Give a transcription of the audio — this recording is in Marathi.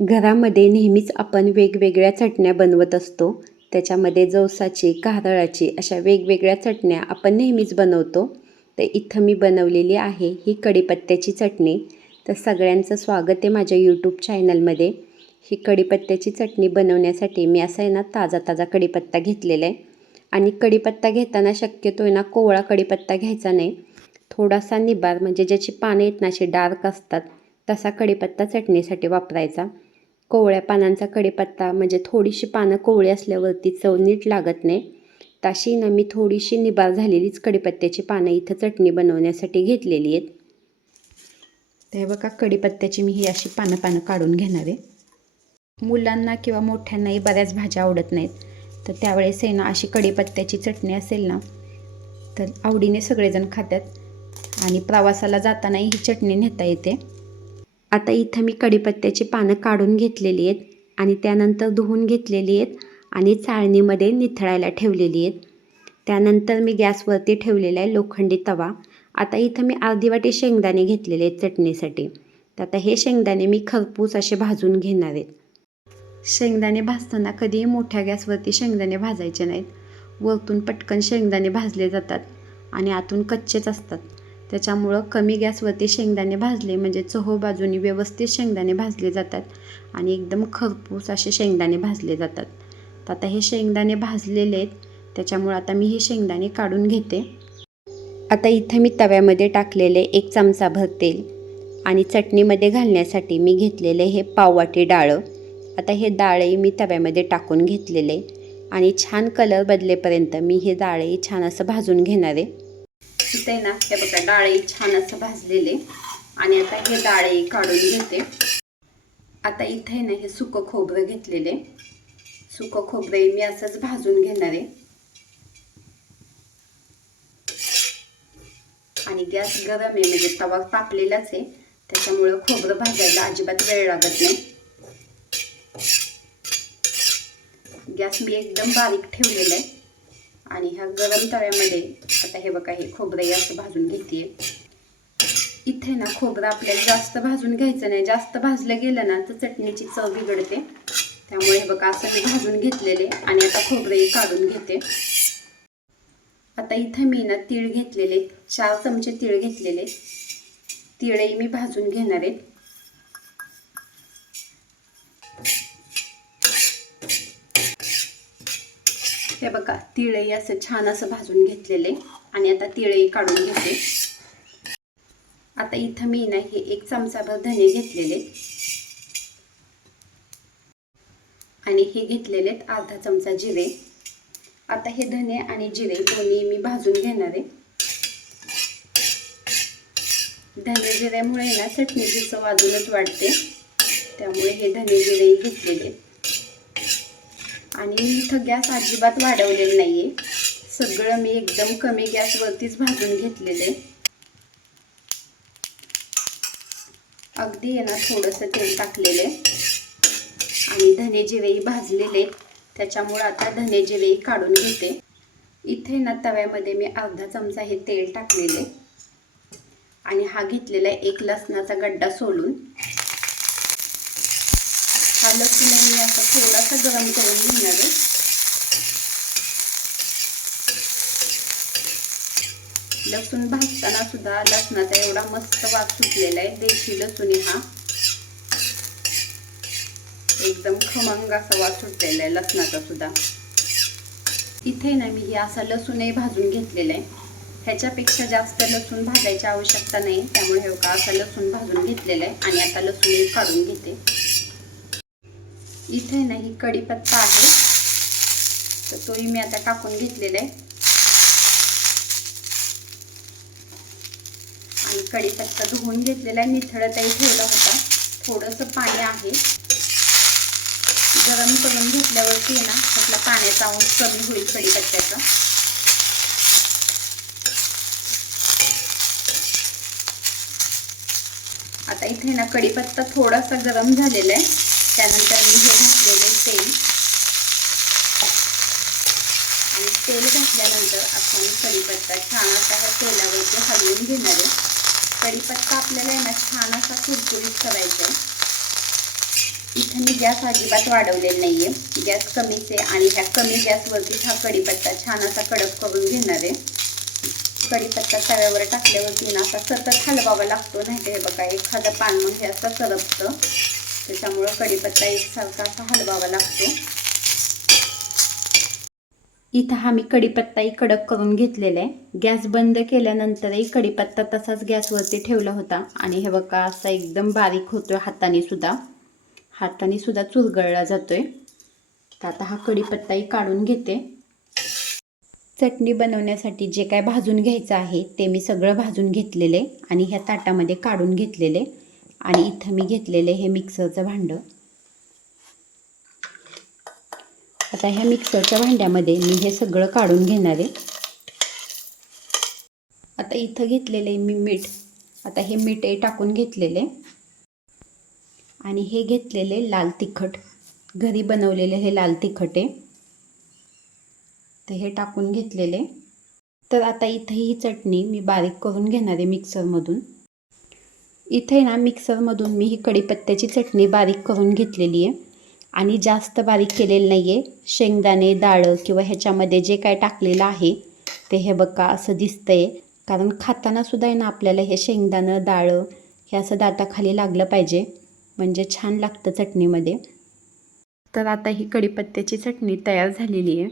घरामध्ये नेहमीच आपण वेगवेगळ्या चटण्या बनवत असतो. त्याच्यामध्ये जवसाची, कारळाची अशा वेगवेगळ्या चटण्या आपण नेहमीच बनवतो. तर इथं मी बनवलेली आहे ही कढीपत्त्याची चटणी. तर सगळ्यांचं स्वागत आहे माझ्या यूट्यूब चॅनलमध्ये. ही कढीपत्त्याची चटणी बनवण्यासाठी मी असं आहे ना ताजा कढीपत्ता घेतलेला आहे. आणि कढीपत्ता घेताना शक्यतो आहे ना कोवळा कढीपत्ता घ्यायचा नाही. थोडासा निबार म्हणजे ज्याची पाने आहेत ना अशी डार्क असतात तसा कढीपत्ता चटणीसाठी वापरायचा. कोवळ्या पानांचा कढीपत्ता म्हणजे थोडीशी पानं कोवळी असल्यावरती चव नीट लागत नाही. तशी ना मी थोडीशी निबार झालेलीच कढीपत्त्याची पानं इथं चटणी बनवण्यासाठी घेतलेली आहेत. ते बघा कढीपत्त्याची मी ही अशी पानं काढून घेणार आहे. मुलांना किंवा मोठ्यांनाही बऱ्याच भाज्या आवडत नाहीत, तर त्यावेळेस आहे ना अशी कढीपत्त्याची चटणी असेल ना तर आवडीने सगळेजण खातात आणि प्रवासाला जातानाही ही चटणी नेता येते. आता इथं मी कढीपत्त्याची पानं काढून घेतलेली आहेत आणि त्यानंतर धुवून घेतलेली आहेत आणि चाळणीमध्ये निथळायला ठेवलेली आहेत. त्यानंतर मी गॅसवरती ठेवलेला आहे लोखंडी तवा. आता इथं मी अर्धी वाटी शेंगदाणे घेतलेले आहेत चटणीसाठी. तर आता हे शेंगदाणे मी खरपूस असे भाजून घेणार आहेत. शेंगदाणे भाजताना कधीही मोठ्या गॅसवरती शेंगदाणे भाजायचे नाहीत. वरतून पटकन शेंगदाणे भाजले जातात आणि आतून कच्चेच असतात. त्याच्यामुळं कमी गॅसवरती शेंगदाणे भाजले म्हणजे चोहोबाजूनी व्यवस्थित शेंगदाणे भाजले जातात आणि एकदम खरपूस असे शेंगदाणे भाजले जातात. तर आता हे शेंगदाणे भाजलेले आहेत, त्याच्यामुळं आता मी हे शेंगदाणे काढून घेते. आता इथं मी तव्यामध्ये टाकलेले 1 चमचाभर तेल आणि चटणीमध्ये घालण्यासाठी मी घेतलेले हे पाववाटी डाळं. आता हे डाळही मी तव्यामध्ये टाकून घेतलेले आणि छान कलर बदलेपर्यंत मी हे डाळही छान असं भाजून घेणार आहे. इथे ना हे बघा डाळही छान असं भाजलेले आणि आता हे डाळही काढून घेते. आता इथे ना हे सुकं खोबरं घेतलेले. सुकं खोबरं मी असंच भाजून घेणार आहे आणि गॅस गरम आहे म्हणजे तवा तापलेलाच आहे, त्याच्यामुळं खोबरं भाजायला अजिबात वेळ लागत नाही. गॅस मी एकदम बारीक ठेवलेला आहे आणि ह्या गरम तव्यामध्ये आता हे बघा हे खोबरं असं भाजून घेते. इथे ना खोबरं आपल्याला जास्त भाजून घ्यायचं नाही. जास्त भाजलं गेलं ना तर चटणीची चव बिघडते. त्यामुळे हे बघा असं मी भाजून घेतलेले आणि आता खोबरंही काढून घेते. आता इथे मी ना तीळ घेतलेले 4 चमचे तीळ घेतलेले. तीळही मी भाजून घेणार आहे. हे बघा तीळही असं छान असं भाजून घेतलेले आणि आता तीळही काढून घेते. आता इथं मी ना हे 1 चमचाभर धने घेतलेले आणि हे घेतलेले अर्धा चमचा जिरे. आता हे धने आणि जिरे दोन्ही मी भाजून घेणार आहे. धने जिऱ्यामुळे ना चटणीची चव अजूनच वाढते, त्यामुळे हे धने जिरेही घेतलेले. आणि मी इथं गॅस अजिबात वाढवलेला नाहीये. सगळं मी एकदम कमी गॅसवरतीच भाजून घेतलेले. अगदी आहे ना थोडंसं तेल टाकलेले आणि धने जिरेही भाजलेले, त्याच्यामुळे आता धने जिरेही काढून घेते. इथे ना तव्यामध्ये मी अर्धा चमचा हे तेल टाकलेले आणि हा घेतलेला 1 लसणाचा गड्डा सोलून. हा लसूण मी आता थोडासा गरम करून घेणार आहे. लसूण भाजताना सुद्धा लसणाचा एवढा मस्त वास सुटलेला आहे. देशी लसूण हा एकदम खमंग असा वास सुटलेला आहे लसणाचा सुद्धा. इथे ना मी हे असा लसूणही भाजून घेतलेला आहे. ह्याच्यापेक्षा जास्त लसूण भाजायची आवश्यकता नाही, त्यामुळे हे का असा लसूण भाजून घेतलेला आहे आणि आता लसूणही काढून घेते. इथे ना ही कढीपत्ता आहे तर तोही मी आता टाकून घेतलेला आहे आणि कढीपत्ता धुवून घेतलेला आहे. निथळतही ठेवला होता. थोडंसं पाणी आहे. गरम करून घेतल्यावरती ना आपला पाण्याचा अंश कमी होईल कढीपत्त्याचा. आता इथे ना कढीपत्ता थोडासा गरम झालेला आहे. त्यानंतर मी हे घातलेले तेल आणि तेल घातल्यानंतर आपण कढीपत्ता छान असा ह्या तेलावरती हलवून घेणार आहे. कढीपत्ता आपल्याला आहे ना छान असा कुरकुरीत करायचा आहे. इथं मी गॅस अजिबात वाढवलेला नाही आहे, गॅस कमीच आहे आणि ह्या कमी गॅसवरती हा कढीपत्ता छान असा कडक करून घेणार आहे. कढीपत्ता तव्यावर टाकल्यावरती ना असा सतत हलवावा लागतो, नाही तर हे बघा एखादं पान मग हे असं सरपतं, त्याच्यामुळं कढीपत्ता एकसारखा असा हलवावा लागतो. इथं हा मी कढीपत्ताही कडक करून घेतलेला आहे. गॅस बंद केल्यानंतरही कढीपत्ता तसाच गॅसवरती ठेवला होता आणि हे बघा असा एकदम बारीक होतोय, हाताने सुद्धा चुरगळला जातोय. तर आता हा कढीपत्ताही काढून घेते. चटणी बनवण्यासाठी जे काय भाजून घ्यायचं आहे ते मी सगळं भाजून घेतलेले आणि ह्या ताटामध्ये काढून घेतलेले आणि इथं मी घेतलेले हे मिक्सरचं भांडं. आता ह्या मिक्सरच्या भांड्यामध्ये मी हे सगळं काढून घेणार आहे. आता इथं घेतलेले मी मीठ, आता हे मीठही टाकून घेतलेले आणि हे घेतलेले लाल तिखट, घरी बनवलेले हे लाल तिखट आहे, तर हे टाकून घेतलेले. तर आता इथे ही चटणी मी बारीक करून घेणार आहे मिक्सरमधून. इथे ना मिक्सरमधून मी ही कढीपत्त्याची चटणी बारीक करून घेतलेली आहे आणि जास्त बारीक केलेलं नाही आहे. शेंगदाणे, डाळं किंवा ह्याच्यामध्ये जे काय टाकलेलं आहे ते हे बघा असं दिसतंय, कारण खाताना सुद्धा आहे ना आपल्याला हे शेंगदाणं, डाळं हे असं दाताखाली लागलं पाहिजे, म्हणजे छान लागतं चटणीमध्ये. तर आता ही कढीपत्त्याची चटणी तयार झालेली आहे.